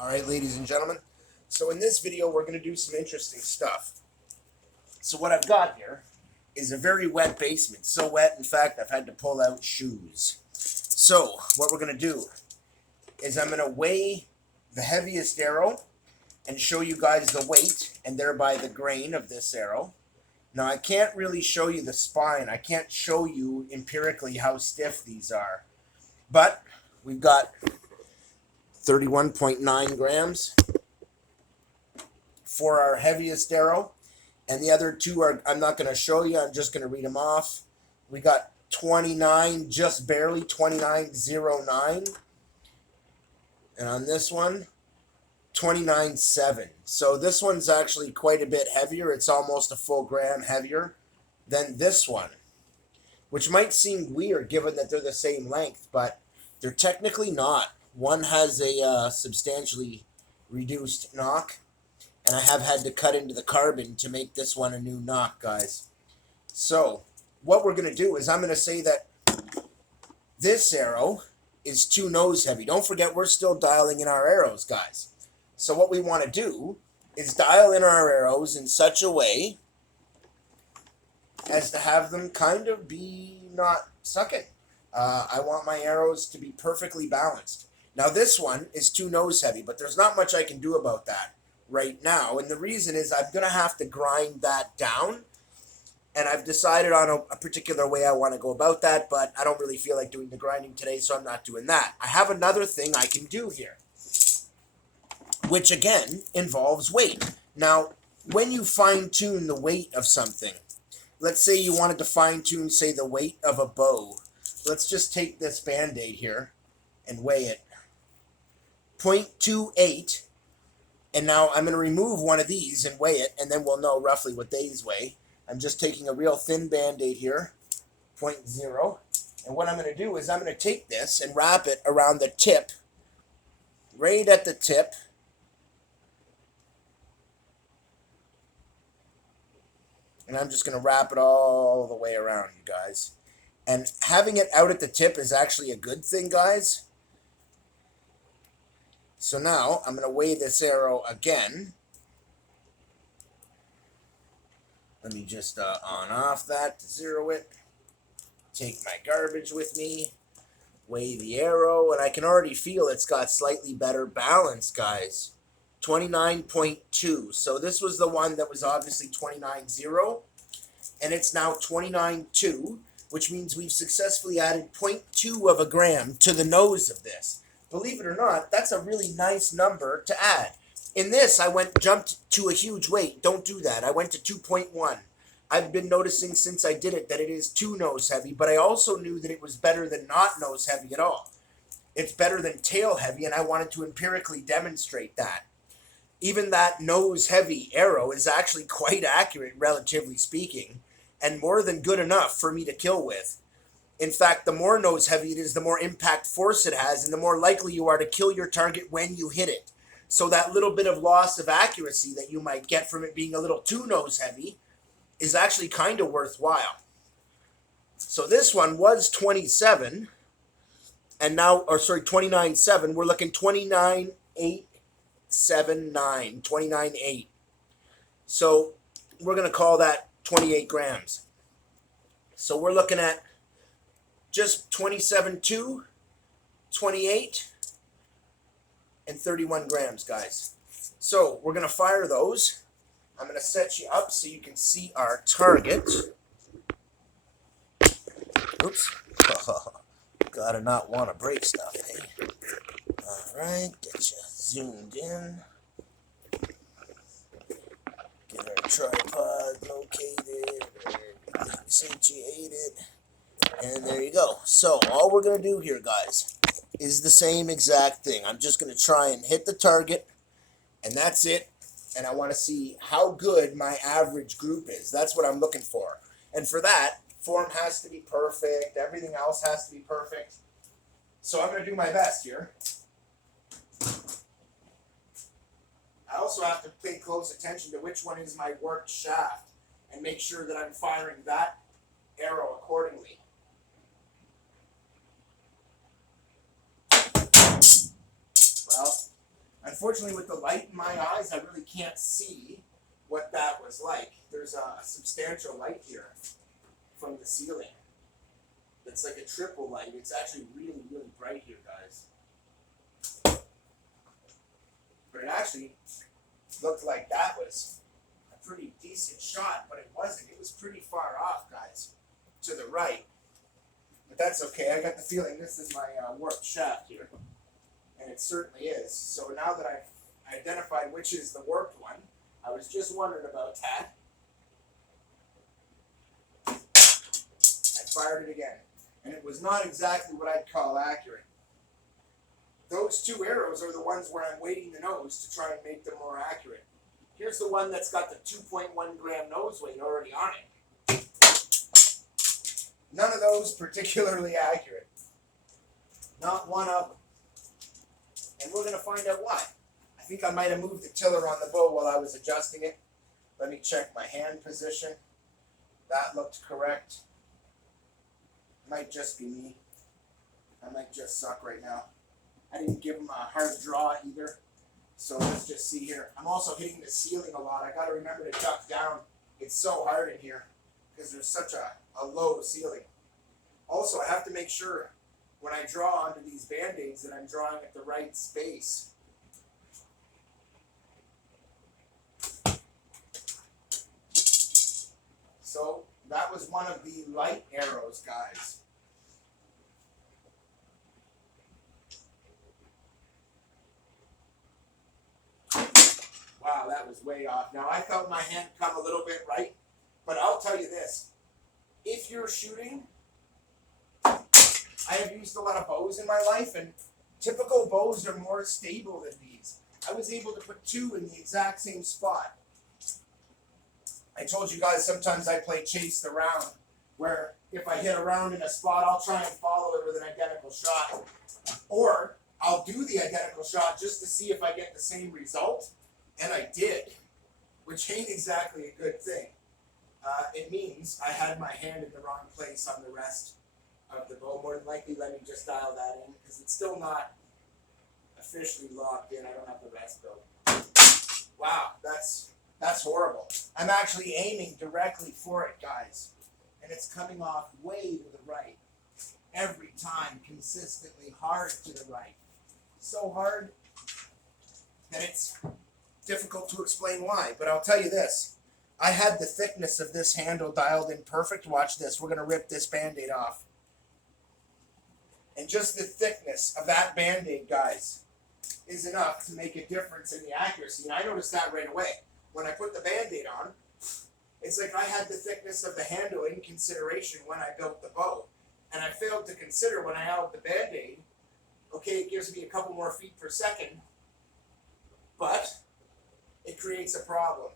Alright, ladies and gentlemen, so in this video we're going to do some interesting stuff. So what I've got here is a very wet basement. So wet, in fact, I've had to pull out shoes. So what we're going to do is I'm going to weigh the heaviest arrow and show you guys the weight and thereby the grain of this arrow. Now I can't really show you the spine. I can't show you empirically how stiff these are. But we've got 31.9 grams for our heaviest arrow, and the other two are, I'm not going to show you, I'm just going to read them off. We got 29, just barely 29.09, and on this one 29.7. So this one's actually quite a bit heavier. It's almost a full gram heavier than this one, which might seem weird given that they're the same length, but they're technically not. One has a substantially reduced knock, and I have had to cut into the carbon to make this one a new knock, guys. So what we're going to do is I'm going to say that this arrow is 2 nose heavy. Don't forget, we're still dialing in our arrows, guys. So what we want to do is dial in our arrows in such a way as to have them kind of be not sucking. I want my arrows to be perfectly balanced. Now this one is 2 nose heavy, but there's not much I can do about that right now. And the reason is I'm going to have to grind that down. And I've decided on a particular way I want to go about that, but I don't really feel like doing the grinding today, so I'm not doing that. I have another thing I can do here, which again involves weight. Now, when you fine-tune the weight of something, let's say you wanted to fine-tune, say, the weight of a bow. Let's just take this Band-Aid here and weigh it. 0.28, and now I'm going to remove one of these and weigh it, and then we'll know roughly what these weigh. I'm just taking a real thin Band-Aid here, 0.0, and what I'm going to do is I'm going to take this and wrap it around the tip, right at the tip, and I'm just going to wrap it all the way around, you guys. And having it out at the tip is actually a good thing, guys. So now I'm going to weigh this arrow again. Let me just on off that to zero it. Take my garbage with me. Weigh the arrow, and I can already feel it's got slightly better balance, guys. 29.2. So this was the one that was obviously 29.0, and it's now 29.2, which means we've successfully added 0.2 of a gram to the nose of this. Believe it or not, that's a really nice number to add. In this, I jumped to a huge weight. Don't do that. I went to 2.1. I've been noticing since I did it that it is 2 nose heavy, but I also knew that it was better than not nose heavy at all. It's better than tail heavy, and I wanted to empirically demonstrate that. Even that nose heavy arrow is actually quite accurate, relatively speaking, and more than good enough for me to kill with. In fact, the more nose heavy it is, the more impact force it has, and the more likely you are to kill your target when you hit it. So that little bit of loss of accuracy that you might get from it being a little too nose heavy is actually kind of worthwhile. So this one was 27, and now, 29.7. We're looking 29.879, 29.8. So we're going to call that 28 grams. So we're looking at just 27.2, 28, and 31 grams, guys. So we're going to fire those. I'm going to set you up so you can see our target. Oops. Gotta not want to break stuff, hey? Alright, get you zoomed in. Get our tripod located, satiated, and there you go. So all we're going to do here, guys, is the same exact thing. I'm just going to try and hit the target, and that's it. And I want to see how good my average group is. That's what I'm looking for. And for that, form has to be perfect. Everything else has to be perfect. So I'm going to do my best here. I also have to pay close attention to which one is my worked shaft and make sure that I'm firing that arrow accordingly. Well, Unfortunately, with the light in my eyes, I really can't see what that was like. There's a substantial light here from the ceiling. It's like a triple light. It's actually really, really bright here, guys. But it actually looked like that was a pretty decent shot, but it wasn't. It was pretty far off, guys, to the right. But that's okay. I got the feeling this is my warped shaft here. And it certainly is. So now that I've identified which is the warped one, I was just wondering about that. I fired it again. And it was not exactly what I'd call accurate. Those two arrows are the ones where I'm weighting the nose to try and make them more accurate. Here's the one that's got the 2.1 gram nose weight already on it. None of those particularly accurate. Not one of them. And we're going to find out why. I think I might have moved the tiller on the bow while I was adjusting it. Let me check my hand position. That looked correct. Might just be me. I might just suck right now. I didn't give him a hard draw either. So let's just see here. I'm also hitting the ceiling a lot. I got to remember to duck down. It's so hard in here because there's such a low ceiling. Also, I have to make sure when I draw onto these Band-Aids that I'm drawing at the right space. So that was one of the light arrows, guys. Wow, that was way off. Now, I felt my hand come a little bit right, but I'll tell you this. If you're shooting, I have used a lot of bows in my life, and typical bows are more stable than these. I was able to put two in the exact same spot. I told you guys sometimes I play chase the round, where if I hit a round in a spot, I'll try and follow it with an identical shot. Or I'll do the identical shot just to see if I get the same result. And I did, which ain't exactly a good thing. It means I had my hand in the wrong place on the rest of the bow. More than likely, let me just dial that in, because it's still not officially locked in. I don't have the rest built. Wow, that's horrible. I'm actually aiming directly for it, guys. And it's coming off way to the right. Every time, consistently hard to the right. So hard that it's difficult to explain why, but I'll tell you this. I had the thickness of this handle dialed in perfect. Watch this. We're going to rip this Band-Aid off. And just the thickness of that Band-Aid, guys, is enough to make a difference in the accuracy. And I noticed that right away. When I put the Band-Aid on, it's like I had the thickness of the handle in consideration when I built the bow. And I failed to consider when I held the Band-Aid, okay, it gives me a couple more feet per second, but it creates a problem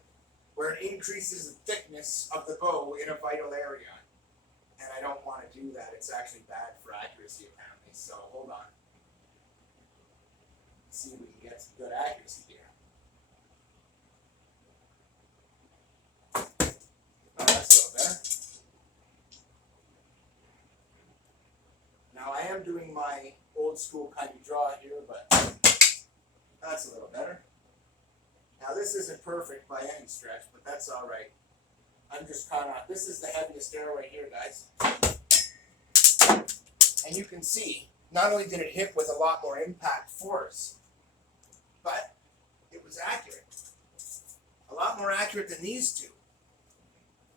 where it increases the thickness of the bow in a vital area. And I don't want to do that. It's actually bad for accuracy, apparently. So hold on. Let's see if we can get some good accuracy here. Oh, that's a little better. Now I am doing my old school kind of draw here, but that's a little better. Now this isn't perfect by any stretch, but that's all right. I'm just kind of, this is the heaviest arrow right here, guys. And you can see, not only did it hit with a lot more impact force, but it was accurate. A lot more accurate than these two.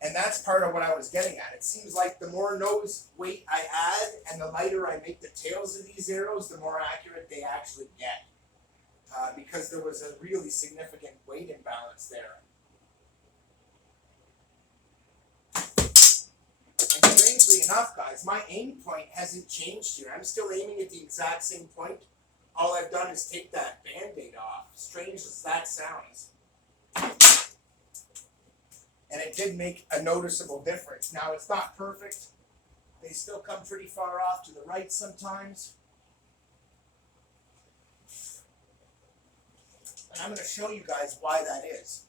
And that's part of what I was getting at. It seems like the more nose weight I add and the lighter I make the tails of these arrows, the more accurate they actually get. Because there was a really significant weight imbalance there. And strangely enough, guys, my aim point hasn't changed here. I'm still aiming at the exact same point. All I've done is take that Band-Aid off. Strange as that sounds. And it did make a noticeable difference. Now, it's not perfect. They still come pretty far off to the right sometimes. And I'm going to show you guys why that is.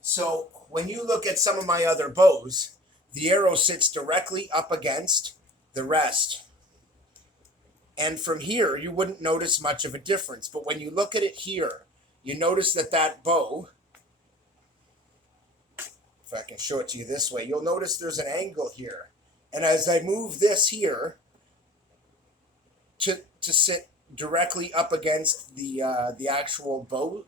So, when you look at some of my other bows, the arrow sits directly up against the rest And from here, you wouldn't notice much of a difference. But when you look at it here, you notice that that bow, if I can show it to you this way, you'll notice there's an angle here. And as I move this here to sit directly up against the actual bow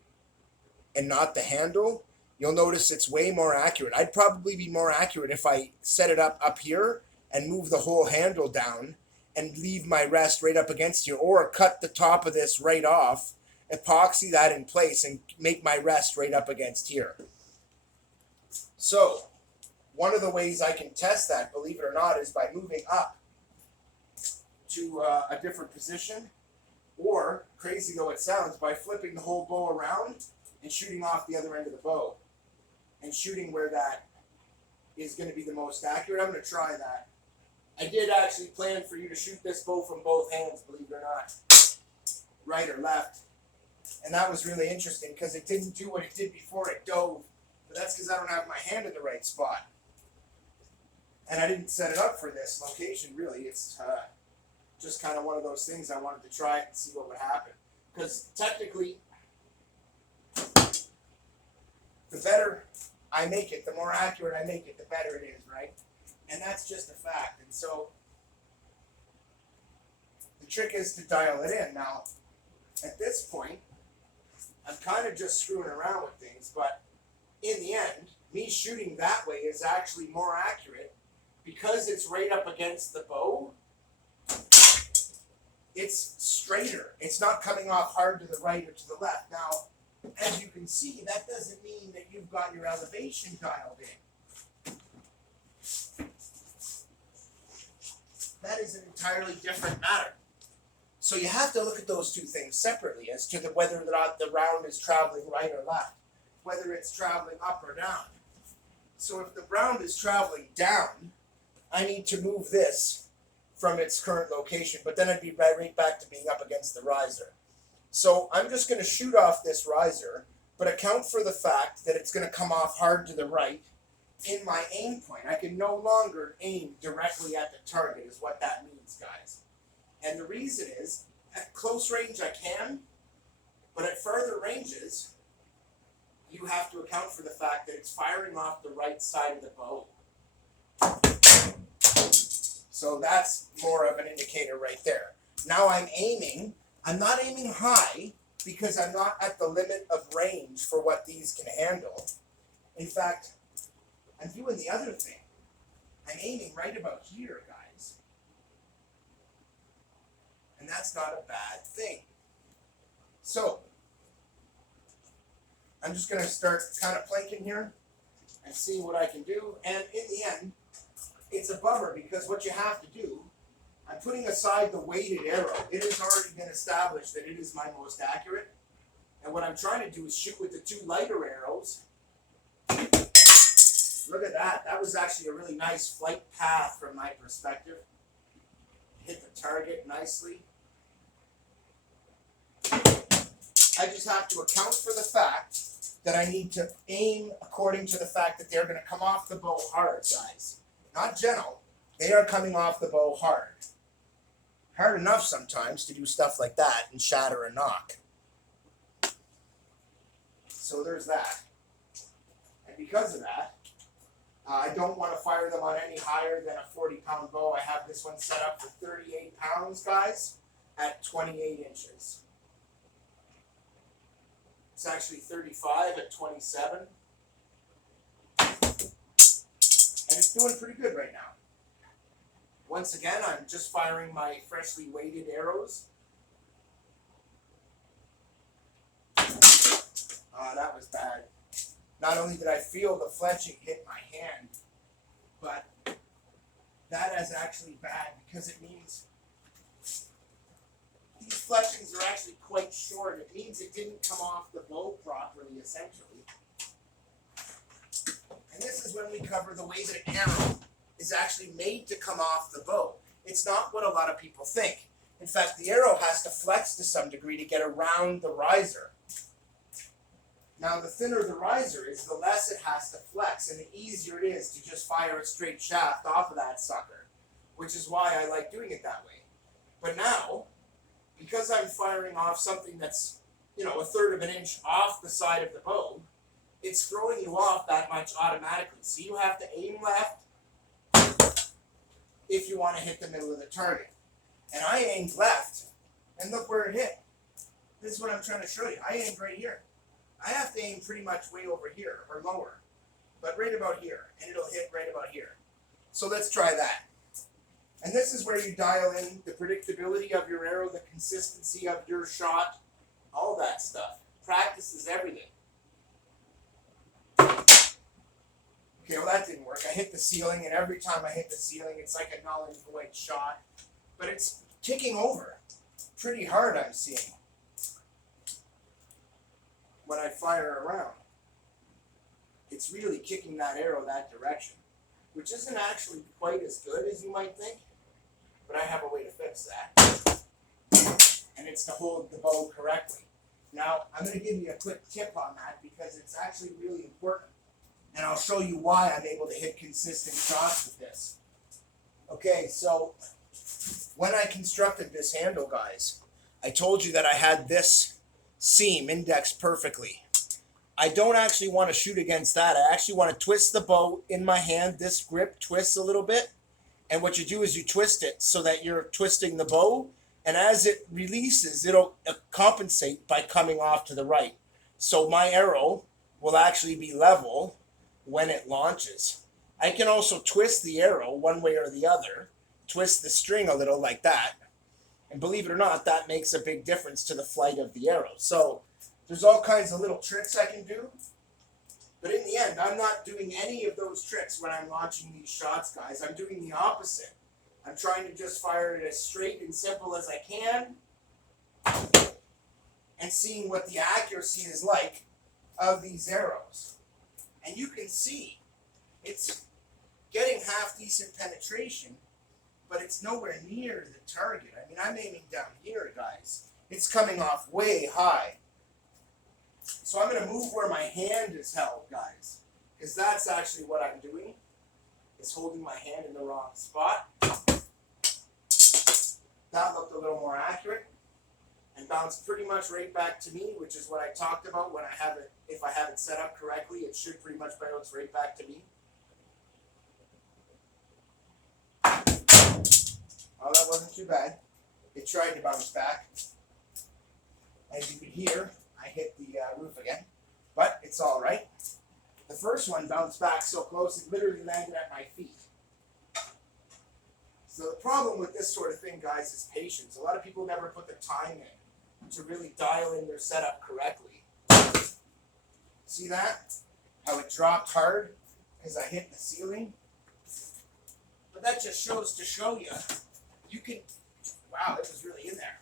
and not the handle, you'll notice it's way more accurate. I'd probably be more accurate if I set it up here and move the whole handle down and leave my rest right up against here, or cut the top of this right off, epoxy that in place, and make my rest right up against here. So one of the ways I can test that, believe it or not, is by moving up to a different position, or, crazy though it sounds, by flipping the whole bow around and shooting off the other end of the bow and shooting where that is going to be the most accurate. I'm going to try that. I did actually plan for you to shoot this bow from both hands, believe it or not, right or left. And that was really interesting because it didn't do what it did before it dove. But that's because I don't have my hand in the right spot. And I didn't set it up for this location, really. It's just kind of one of those things. I wanted to try it and see what would happen. Because technically, the better I make it, the more accurate I make it, the better it is, right? And that's just a fact. And so the trick is to dial it in. Now, at this point, I'm kind of just screwing around with things, but in the end, me shooting that way is actually more accurate because it's right up against the bow. It's straighter. It's not coming off hard to the right or to the left. Now, as you can see, that doesn't mean that you've got your elevation dialed in. That is an entirely different matter. So you have to look at those two things separately as to whether or not the round is traveling right or left, whether it's traveling up or down. So if the round is traveling down, I need to move this from its current location, but then I'd be right back to being up against the riser. So I'm just going to shoot off this riser, but account for the fact that it's going to come off hard to the right in my aim point. I can no longer aim directly at the target is what that means, guys. And the reason is, at close range I can, but at further ranges, you have to account for the fact that it's firing off the right side of the bow. So that's more of an indicator right there. Now I'm aiming. I'm not aiming high because I'm not at the limit of range for what these can handle. In fact, I'm doing the other thing. I'm aiming right about here, guys. And that's not a bad thing. So, I'm just going to start kind of planking here and see what I can do. And in the end, it's a bummer because what you have to do, I'm putting aside the weighted arrow. It has already been established that it is my most accurate. And what I'm trying to do is shoot with the two lighter arrows. Look at that. That was actually a really nice flight path from my perspective. Hit the target nicely. I just have to account for the fact that I need to aim according to the fact that they're going to come off the bow hard, guys. Not gentle. They are coming off the bow hard. Hard enough sometimes to do stuff like that and shatter a knock. So there's that. And because of that, I don't want to fire them on any higher than a 40-pound bow. I have this one set up for 38 pounds, guys, at 28 inches. It's actually 35 at 27. And it's doing pretty good right now. Once again, I'm just firing my freshly weighted arrows. That was bad. Not only did I feel the fletching hit my hand, but that is actually bad because it means these fletchings are actually quite short. It means it didn't come off the bow properly, essentially. And this is when we cover the way that an arrow is actually made to come off the bow. It's not what a lot of people think. In fact, the arrow has to flex to some degree to get around the riser. Now, the thinner the riser is, the less it has to flex, and the easier it is to just fire a straight shaft off of that sucker, which is why I like doing it that way. But now, because I'm firing off something that's, a third of an inch off the side of the bow, it's throwing you off that much automatically. So you have to aim left if you want to hit the middle of the target. And I aimed left, and look where it hit. This is what I'm trying to show you. I aimed right here. I have to aim pretty much way over here, or lower, but right about here, and it'll hit right about here. So let's try that. And this is where you dial in the predictability of your arrow, the consistency of your shot, all that stuff. Practice is everything. Okay, well that didn't work. I hit the ceiling, and every time I hit the ceiling, it's like a null and void shot. But it's kicking over pretty hard, I'm seeing, when I fire around. It's really kicking that arrow that direction, which isn't actually quite as good as you might think, but I have a way to fix that. And it's to hold the bow correctly. Now, I'm going to give you a quick tip on that because it's actually really important. And I'll show you why I'm able to hit consistent shots with this. Okay, so when I constructed this handle, guys, I told you that I had this seam indexed perfectly. I don't actually want to shoot against that. I actually want to twist the bow in my hand. This grip twists a little bit. And what you do is you twist it so that you're twisting the bow. And as it releases, it'll compensate by coming off to the right. So my arrow will actually be level when it launches. I can also twist the arrow one way or the other, twist the string a little like that. And believe it or not, that makes a big difference to the flight of the arrow. So there's all kinds of little tricks I can do. But in the end, I'm not doing any of those tricks when I'm launching these shots, guys. I'm doing the opposite. I'm trying to just fire it as straight and simple as I can and seeing what the accuracy is like of these arrows. And you can see it's getting half decent penetration, but it's nowhere near the target. I mean, I'm aiming down here, guys. It's coming off way high. So I'm going to move where my hand is held, guys, because that's actually what I'm doing, is holding my hand in the wrong spot. That looked a little more accurate and bounced pretty much right back to me, which is what I talked about when I have it. If I have it set up correctly, it should pretty much bounce right back to me. Oh, that wasn't too bad. It tried to bounce back. As you can hear, I hit the roof again, but it's all right. The first one bounced back so close it literally landed at my feet. So the problem with this sort of thing, guys, is patience. A lot of people never put the time in to really dial in their setup correctly. See that? How it dropped hard because I hit the ceiling? But that just shows to show you, you can, wow, it was really in there.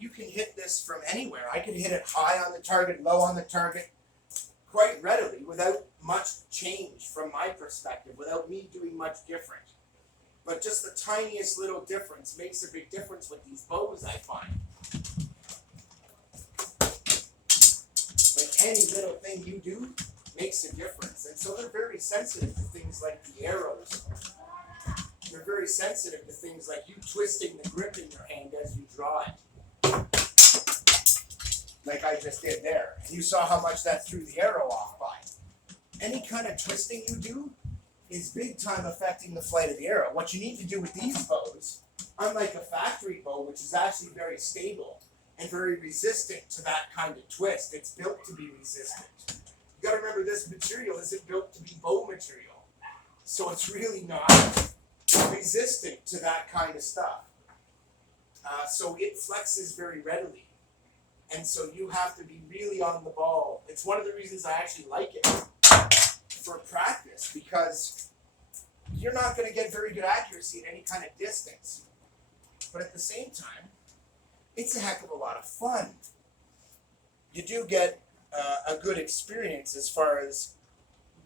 You can hit this from anywhere. I can hit it high on the target, low on the target, quite readily without much change from my perspective, without me doing much different. But just the tiniest little difference makes a big difference with these bows, I find. Like any little thing you do makes a difference. And so they're very sensitive to things like the arrows. They're very sensitive to things like you twisting the grip in your hand as you draw it. Like I just did there. And you saw how much that threw the arrow off by. Any kind of twisting you do is big time affecting the flight of the arrow. What you need to do with these bows, unlike a factory bow, which is actually very stable and very resistant to that kind of twist, it's built to be resistant. You gotta remember, this material isn't built to be bow material. So it's really not resistant to that kind of stuff. So it flexes very readily. And so you have to be really on the ball. It's one of the reasons I actually like it for practice, because you're not going to get very good accuracy at any kind of distance. But at the same time, it's a heck of a lot of fun. You do get a good experience as far as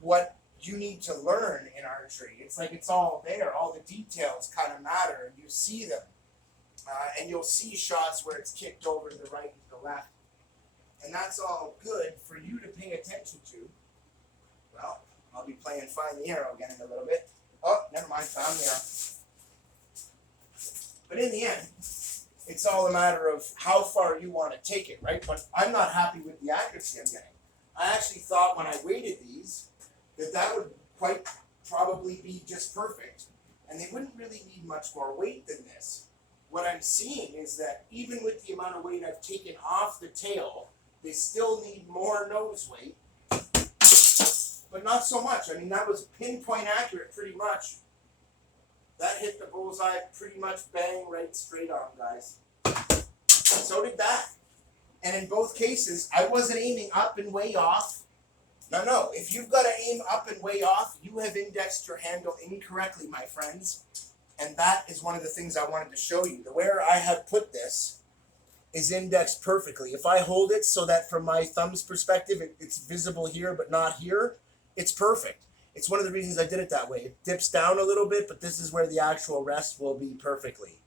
what you need to learn in archery. It's like it's all there. All the details kind of matter, and you see them. And you'll see shots where it's kicked over to the right and the left. And that's all good for you to pay attention to. Well, I'll be playing Find the Arrow again in a little bit. Oh, never mind, found the arrow. But in the end, It's all a matter of how far you want to take it, right? But I'm not happy with the accuracy I'm getting. I actually thought when I weighted these that would quite probably be just perfect, and they wouldn't really need much more weight than this. What I'm seeing is that even with the amount of weight I've taken off the tail, they still need more nose weight, but not so much. I mean, that was pinpoint accurate pretty much. That hit the bullseye pretty much bang right straight on, guys. So did that. And in both cases, I wasn't aiming up and way off. No, if you've got to aim up and way off, you have indexed your handle incorrectly, my friends. And that is one of the things I wanted to show you. The where I have put this is indexed perfectly. If I hold it so that from my thumb's perspective, it's visible here but not here, it's perfect. It's one of the reasons I did it that way. It dips down a little bit, but this is where the actual rest will be perfectly.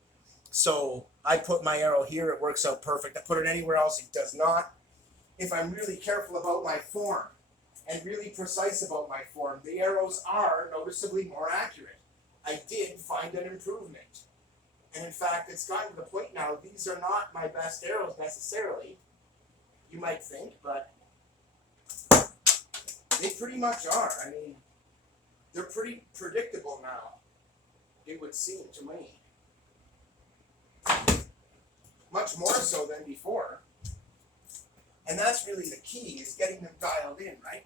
So I put my arrow here, it works out perfect. I put it anywhere else, it does not. If I'm really careful about my form and really precise about my form, the arrows are noticeably more accurate. I did find an improvement. And in fact, it's gotten to the point now, these are not my best arrows necessarily, you might think, but they pretty much are. I mean, they're pretty predictable now, it would seem to me. Much more so than before. And that's really the key, is getting them dialed in, right?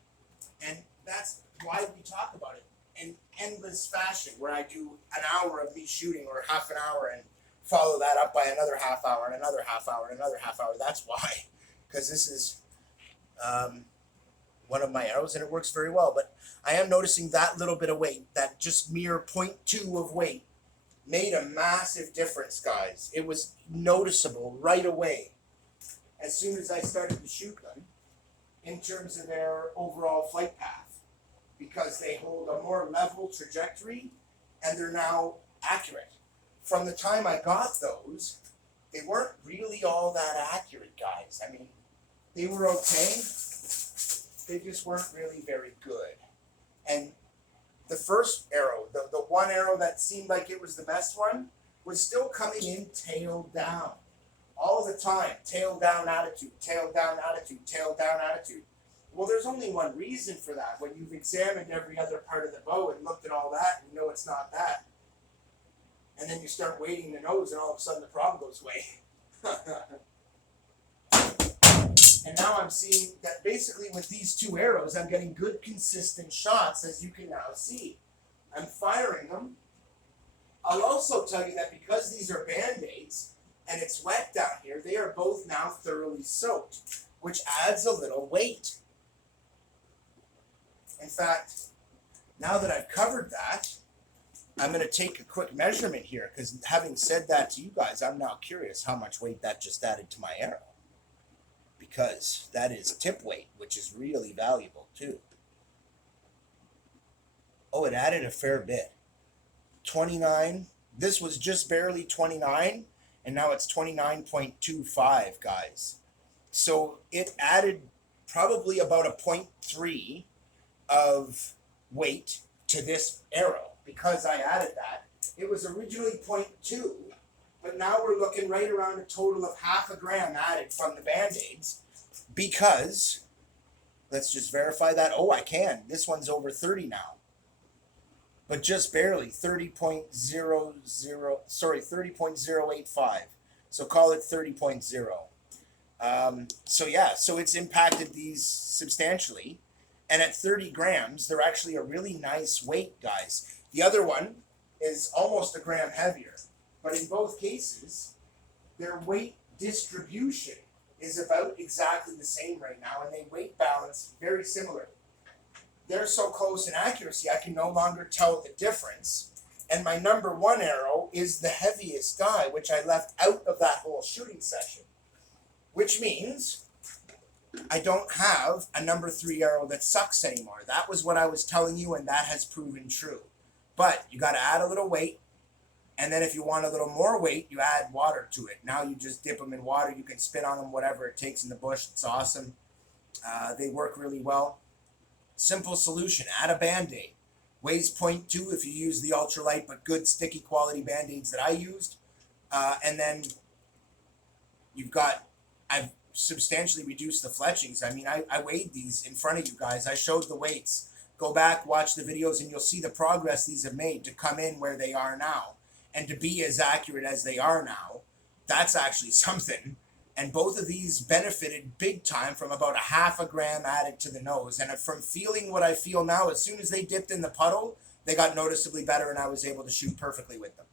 And that's why we talk about it in endless fashion, where I do an hour of me shooting or half an hour and follow that up by another half hour and another half hour and another half hour. That's why, because this is one of my arrows and it works very well. But I am noticing that little bit of weight, that just mere 0.2 of weight, made a massive difference, guys. It was noticeable right away as soon as I started to shoot them in terms of their overall flight path, because they hold a more level trajectory and they're now accurate. From the time I got those, they weren't really all that accurate, guys. I mean, they were okay. They just weren't really very good. And the first arrow, the one arrow that seemed like it was the best one, was still coming in tail down. All the time, tail down attitude, tail down attitude, tail down attitude. Well, there's only one reason for that. When you've examined every other part of the bow and looked at all that, and you know it's not that. And then you start weighting the nose, and all of a sudden the problem goes away. And now I'm seeing that basically with these two arrows, I'm getting good consistent shots, as you can now see. I'm firing them. I'll also tell you that because these are Band-Aids, and it's wet down here, they are both now thoroughly soaked, which adds a little weight. In fact, now that I've covered that, I'm going to take a quick measurement here, because having said that to you guys, I'm now curious how much weight that just added to my arrow. Because that is tip weight, which is really valuable too. Oh, it added a fair bit. 29. This was just barely 29, and now it's 29.25, guys. So it added probably about a 0.3 of weight to this arrow because I added that. It was originally 0.2, but now we're looking right around a total of half a gram added from the Band-Aids because, let's just verify that. Oh, I can. This one's over 30 now. But just barely, 30.085. So call it 30.0. So yeah, so it's impacted these substantially. And at 30 grams, they're actually a really nice weight, guys. The other one is almost a gram heavier. But in both cases, their weight distribution is about exactly the same right now, and they weight balance very similarly. They're so close in accuracy, I can no longer tell the difference. And my number one arrow is the heaviest guy, which I left out of that whole shooting session. Which means I don't have a number 3 arrow that sucks anymore. That was what I was telling you, and that has proven true. But you got to add a little weight. And then if you want a little more weight, you add water to it. Now you just dip them in water. You can spit on them, whatever it takes in the bush. It's awesome. They work really well. Simple solution. Add a Band-Aid. Weighs 0.2 if you use the ultralight but good sticky quality Band-Aids that I used. And then I've substantially reduced the fletchings. I mean, I weighed these in front of you guys. I showed the weights. Go back, watch the videos, and you'll see the progress these have made to come in where they are now and to be as accurate as they are now. That's actually something. And both of these benefited big time from about a half a gram added to the nose. And from feeling what I feel now, as soon as they dipped in the puddle, they got noticeably better and I was able to shoot perfectly with them,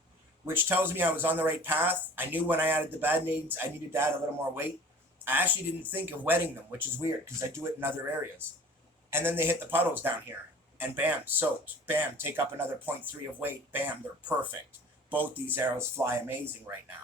which tells me I was on the right path. I knew when I added the bad nades, I needed to add a little more weight. I actually didn't think of wetting them, which is weird because I do it in other areas. And then they hit the puddles down here and bam, soaked. Bam, take up another 0.3 of weight. Bam, they're perfect. Both these arrows fly amazing right now.